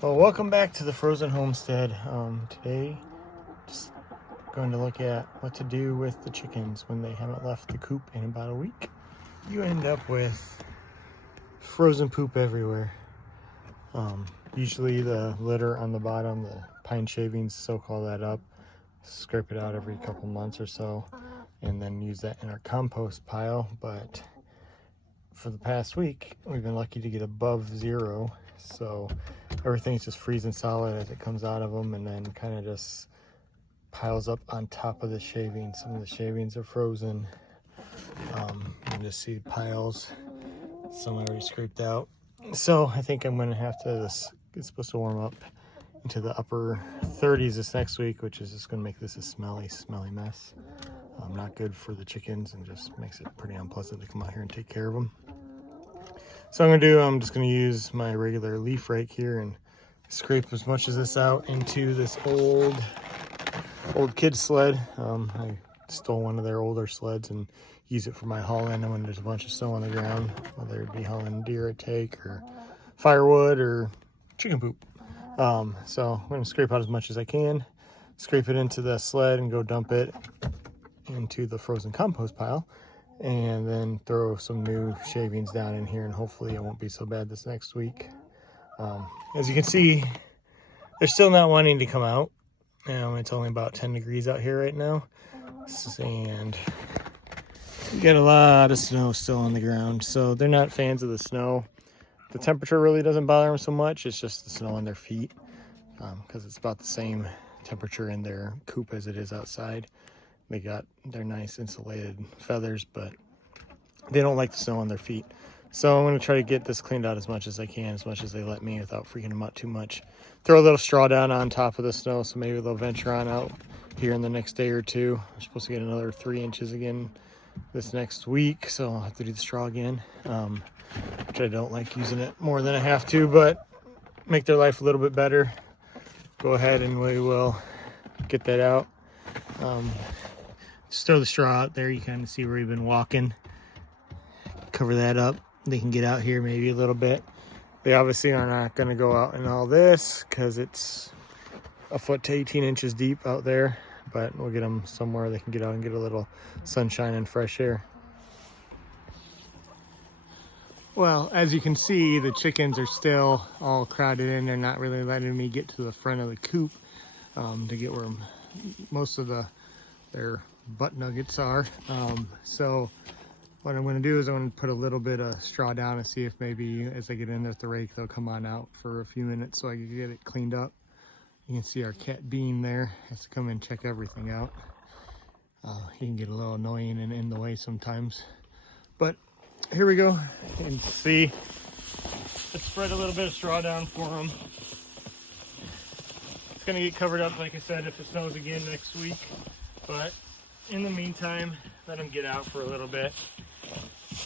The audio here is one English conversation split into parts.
Well, welcome back to the Frozen Homestead. Today, just going to look at what to do with the chickens when they haven't left the coop in about a week. You end up with frozen poop everywhere. Usually the litter on the bottom, the pine shavings, soak all that up, scrape it out every couple months or so, and then use that in our compost pile. But for the past week, we've been lucky to get above zero, so everything's just freezing solid as it comes out of them, and then kind of just piles up on top of the shavings. Some of the shavings are frozen. You can just see piles. Some already scraped out. So I think I'm going to have to, it's supposed to warm up into the upper 30s this next week, which is just going to make this a smelly mess. Not good for the chickens, and just makes it pretty unpleasant to come out here and take care of them. So I'm just going to use my regular leaf rake here and scrape as much of this out into this old kid sled. I stole one of their older sleds and use it for my hauling, and when there's a bunch of snow on the ground, whether it be hauling deer I take or firewood or chicken poop. So I'm going to scrape out as much as I can, scrape it into the sled and go dump it into the frozen compost pile, and then throw some new shavings down in here, and hopefully it won't be so bad this next week. As you can see, they're still not wanting to come out. It's only about 10 degrees out here right now, and you got a lot of snow still on the ground, so they're not fans of the snow. The temperature really doesn't bother them so much. It's just the snow on their feet, because it's about the same temperature in their coop as it is outside. They got their nice insulated feathers, but they don't like the snow on their feet. So I'm going to try to get this cleaned out as much as I can, as much as they let me, without freaking them out too much. Throw a little straw down on top of the snow, so maybe they'll venture on out here in the next day or two. We're supposed to get another 3 inches again this next week, so I'll have to do the straw again, which I don't like using it more than I have to, but make their life a little bit better. Go ahead and we will get that out. Just throw the straw out there. You kind of see where we've been walking. Cover that up. They can get out here maybe a little bit. They obviously are not going to go out in all this because it's a foot to 18 inches deep out there, but we'll get them somewhere they can get out and get a little sunshine and fresh air. Well, as you can see, the chickens are still all crowded in. They're not really letting me get to the front of the coop to get where most of their butt nuggets are. So what I'm going to do is I'm going to put a little bit of straw down and see if maybe as I get in there with the rake, they'll come on out for a few minutes so I can get it cleaned up. You can see our cat Bean there has to come and check everything out. He can get a little annoying and in the way sometimes. But here we go. And see, let's spread a little bit of straw down for him. It's going to get covered up, like I said, if it snows again next week. But in the meantime, let them get out for a little bit.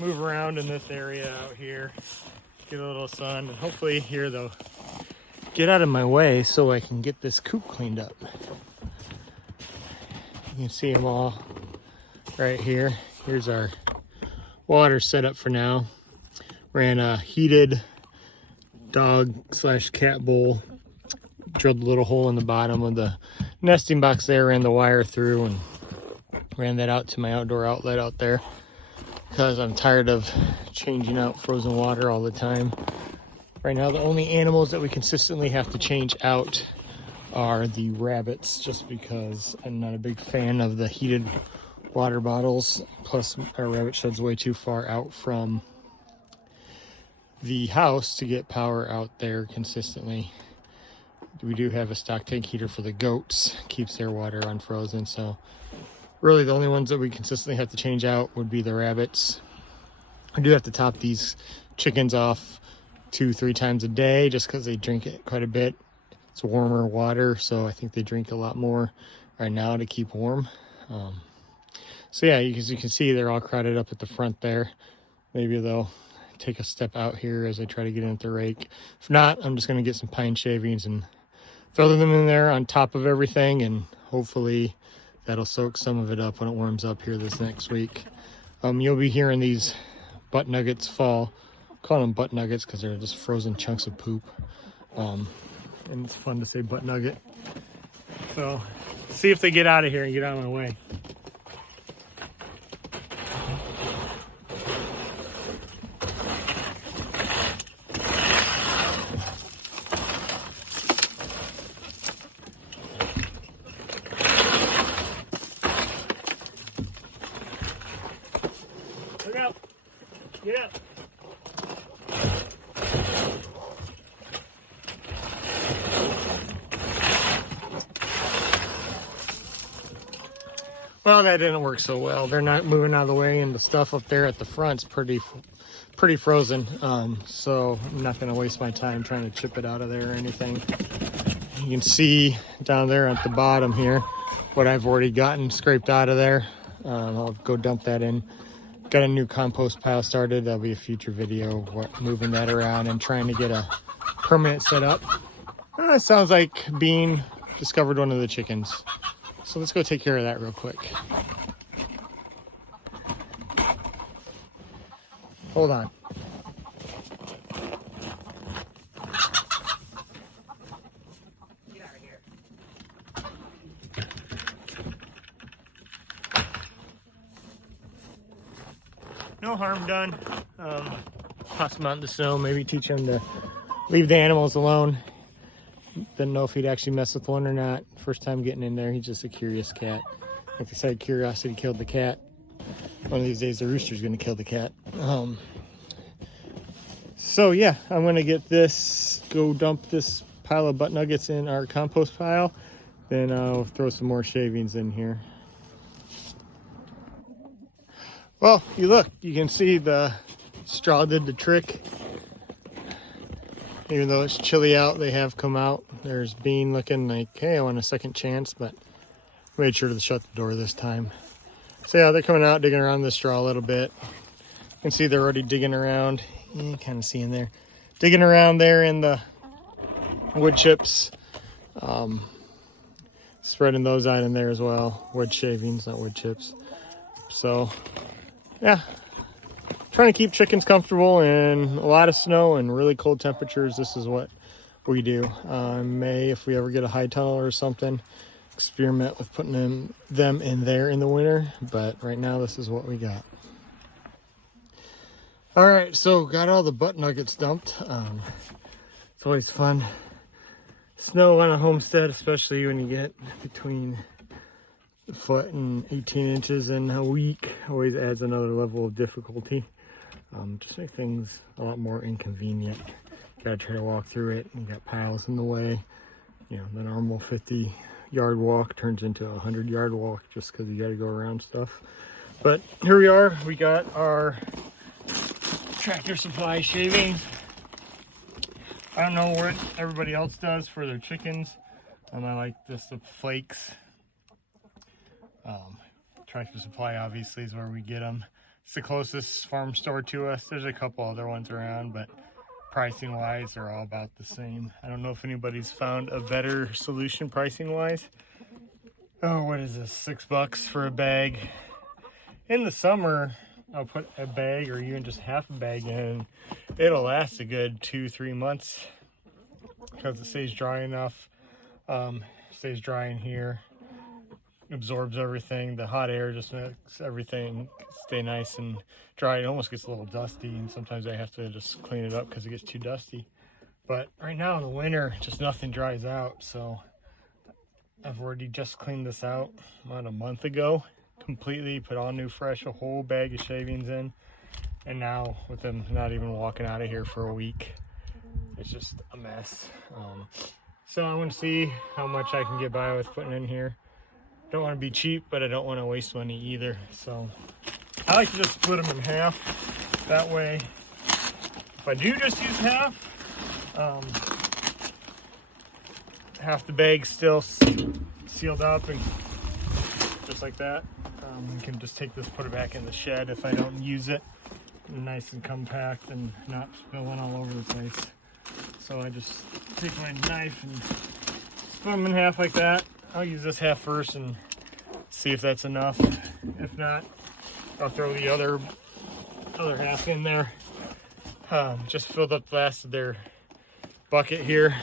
Move around in this area out here. Get a little sun, and hopefully here they'll get out of my way so I can get this coop cleaned up. You can see them all right here. Here's our water setup for now. Ran a heated dog/cat bowl. Drilled a little hole in the bottom of the nesting box there, ran the wire through, and ran that out to my outdoor outlet out there because I'm tired of changing out frozen water all the time. Right now, the only animals that we consistently have to change out are the rabbits, just because I'm not a big fan of the heated water bottles. Plus, our rabbit shed's way too far out from the house to get power out there consistently. We do have a stock tank heater for the goats, keeps their water unfrozen. So really the only ones that we consistently have to change out would be the rabbits. I do have to top these chickens off 2-3 times a day just because they drink it quite a bit. It's warmer water, so I think they drink a lot more right now to keep warm. So yeah, as you can see, they're all crowded up at the front there. Maybe they'll take a step out here as I try to get in with the rake. If not, I'm just going to get some pine shavings and throw them in there on top of everything, and hopefully that'll soak some of it up when it warms up here this next week. You'll be hearing these butt nuggets fall. I call them butt nuggets because they're just frozen chunks of poop. And it's fun to say butt nugget. So see if they get out of here and get out of my way. Look out! Get up! Well, that didn't work so well. They're not moving out of the way, and the stuff up there at the front's pretty frozen. So I'm not going to waste my time trying to chip it out of there or anything. You can see down there at the bottom here what I've already gotten scraped out of there. I'll go dump that in. Got a new compost pile started. That'll be a future video, moving that around and trying to get a permanent setup. It sounds like Bean discovered one of the chickens. So let's go take care of that real quick. Hold on. Get out of here. No harm done. Toss him out in the snow, maybe teach him to leave the animals alone. Didn't know if he'd actually mess with one or not. First time getting in there, he's just a curious cat. Like they said, curiosity killed the cat. One of these days, the rooster's gonna kill the cat. So yeah, I'm gonna get this, go dump this pile of butt nuggets in our compost pile. Then I'll throw some more shavings in here. Well, you can see the straw did the trick. Even though it's chilly out, they have come out. There's Bean looking like, hey, I want a second chance, but made sure to shut the door this time. So yeah, they're coming out, digging around the straw a little bit. You can see they're already digging around. You can kind of see in there. Digging around there in the wood chips. Spreading those out in there as well. Wood shavings, not wood chips. So, yeah. Trying to keep chickens comfortable in a lot of snow and really cold temperatures. This is what we do. May, if we ever get a high tunnel or something, experiment with putting them in there in the winter. But right now, this is what we got. All right, so got all the butt nuggets dumped. It's always fun. Snow on a homestead, especially when you get between a foot and 18 inches in a week, always adds another level of difficulty. Just make things a lot more inconvenient. Gotta try to walk through it, and you got piles in the way. You know, the normal 50-yard walk turns into a 100-yard walk just because you gotta go around stuff. But here we are, we got our Tractor Supply shavings. I don't know what everybody else does for their chickens. I like just the flakes. Tractor Supply obviously is where we get them. It's the closest farm store to us. There's a couple other ones around, but pricing wise, they're all about the same. I don't know if anybody's found a better solution pricing wise. Oh, what is this? $6 for a bag. In the summer, I'll put a bag or even just half a bag in. It'll last a good 2-3 months because it stays dry enough. Stays dry in here. Absorbs everything. The hot air just makes everything stay nice and dry. It almost gets a little dusty, and sometimes I have to just clean it up because it gets too dusty. But right now in the winter, just nothing dries out. So I've already just cleaned this out about a month ago. Completely put all new fresh, a whole bag of shavings in. And now with them not even walking out of here for a week, it's just a mess. So I want to see how much I can get by with putting in here. Don't want to be cheap, but I don't want to waste money either. So I like to just split them in half. That way, if I do just use half, half the bag's still sealed up and just like that. You can just take this, put it back in the shed if I don't use it. Nice and compact and not spilling all over the place. So I just take my knife and split them in half like that. I'll use this half first and see if that's enough. If not, I'll throw the other half in there. Just filled up the last of their bucket here.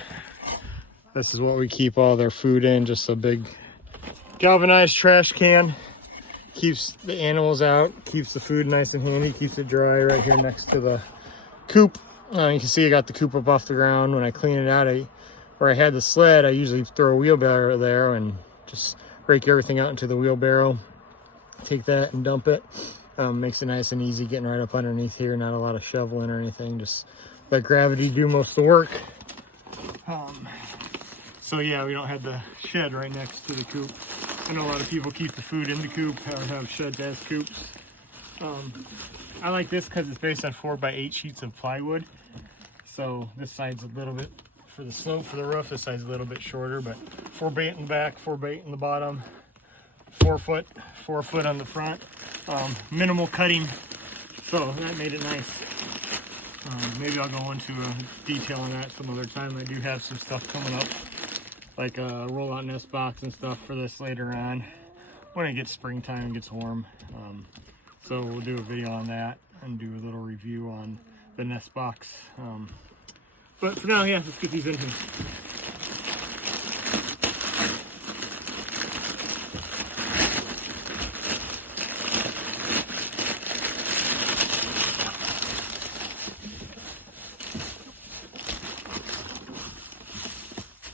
This is what we keep all their food in, just a big galvanized trash can. Keeps the animals out, keeps the food nice and handy, keeps it dry right here next to the coop. You can see I got the coop up off the ground. When I clean it out, where I had the sled, I usually throw a wheelbarrow there and just rake everything out into the wheelbarrow. Take that and dump it. Makes it nice and easy getting right up underneath here. Not a lot of shoveling or anything. Just let gravity do most of the work. So yeah, we don't have the shed right next to the coop. I know a lot of people keep the food in the coop or have sheds as coops. I like this because it's based on 4x8 sheets of plywood. So this side's a little bit, for the slope for the roof, this side's a little bit shorter, but 4x8 in the back, 4x8 in the bottom, 4 foot on the front. Minimal cutting, so that made it nice. Maybe I'll go into detail on that some other time. I do have some stuff coming up, like a roll-out nest box and stuff for this later on when it gets springtime and gets warm. So we'll do a video on that and do a little review on the nest box. But for now, yeah, let's get these in here.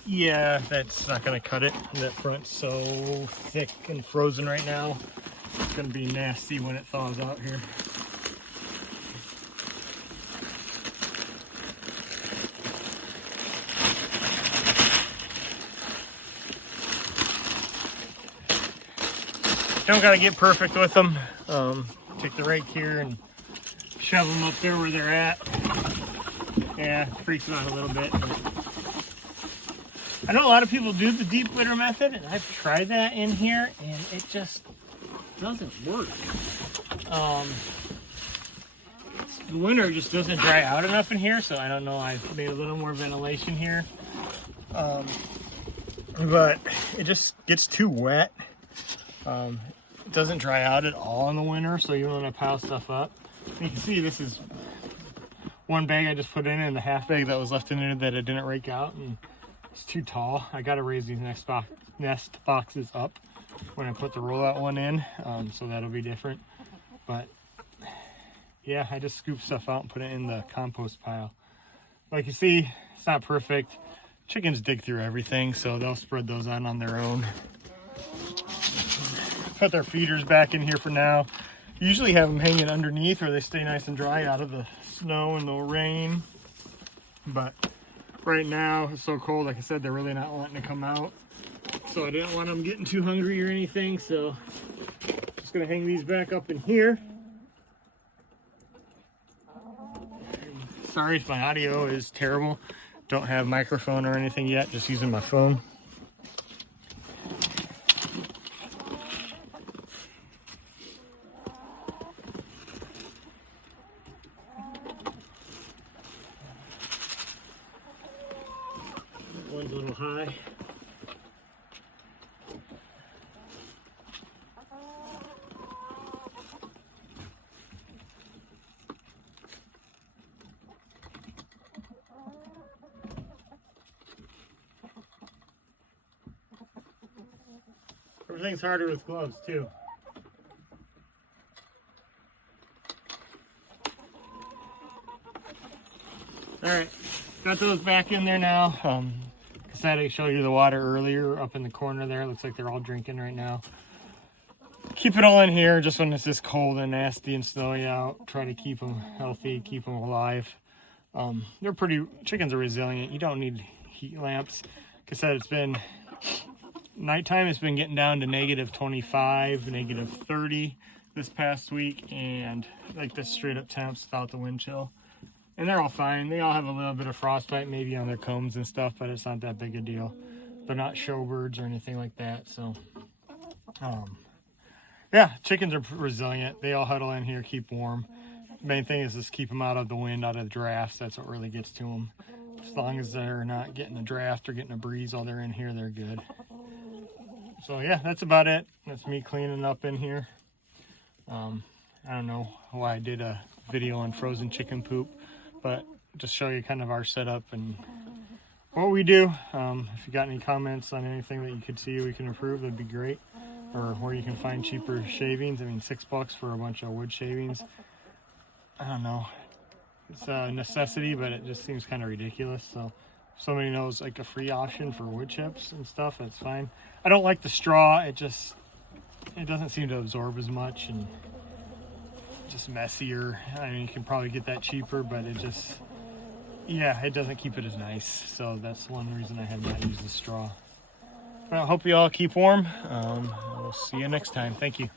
Yeah, that's not gonna cut it. That front's so thick and frozen right now. It's gonna be nasty when it thaws out here. Don't gotta get perfect with them. Take the rake here and shove them up there where they're at. Yeah, freaks them out a little bit. I know a lot of people do the deep litter method, and I've tried that in here, and it just doesn't work. The winter just doesn't dry out enough in here, so I don't know. I've made a little more ventilation here, but it just gets too wet. It doesn't dry out at all in the winter, so even when I pile stuff up, you can see this is one bag I just put in, and the half bag that was left in there that I didn't rake out, and it's too tall. I got to raise these nest boxes up when I put the rollout one in, so that'll be different. But yeah, I just scoop stuff out and put it in the compost pile. Like you see, it's not perfect. Chickens dig through everything, so they'll spread those out on their own. Put their feeders back in here for now. Usually have them hanging underneath where they stay nice and dry out of the snow and the rain. But right now, it's so cold, like I said, they're really not wanting to come out. So I didn't want them getting too hungry or anything, so just gonna hang these back up in here. Sorry if my audio is terrible. Don't have microphone or anything yet, just using my phone. One's a little high. Everything's harder with gloves too. All right, got those back in there now. I said I showed you the water earlier up in the corner there. Looks like they're all drinking right now. Keep it all in here just when it's this cold and nasty and snowy out. Try to keep them healthy, keep them alive. Chickens are resilient. You don't need heat lamps. Like I said, it's been nighttime, it's been getting down to -25, -30 this past week, and like this straight up temps without the wind chill. And they're all fine. They all have a little bit of frostbite maybe on their combs and stuff, but it's not that big a deal. They're not showbirds or anything like that. So, yeah, chickens are resilient. They all huddle in here, keep warm. The main thing is just keep them out of the wind, out of the drafts. That's what really gets to them. As long as they're not getting a draft or getting a breeze while they're in here, they're good. So yeah, that's about it. That's me cleaning up in here. I don't know why I did a video on frozen chicken poop, but just show you kind of our setup and what we do. If you got any comments on anything that you could see we can improve, that'd be great. Or where you can find cheaper shavings. I mean, $6 for a bunch of wood shavings. I don't know. It's a necessity, but it just seems kind of ridiculous. So if somebody knows like a free option for wood chips and stuff, that's fine. I don't like the straw. It doesn't seem to absorb as much and just messier. I mean, you can probably get that cheaper, but it doesn't keep it as nice. So that's one reason I have not used the straw. Well, I hope you all keep warm. We'll see you next time. Thank you.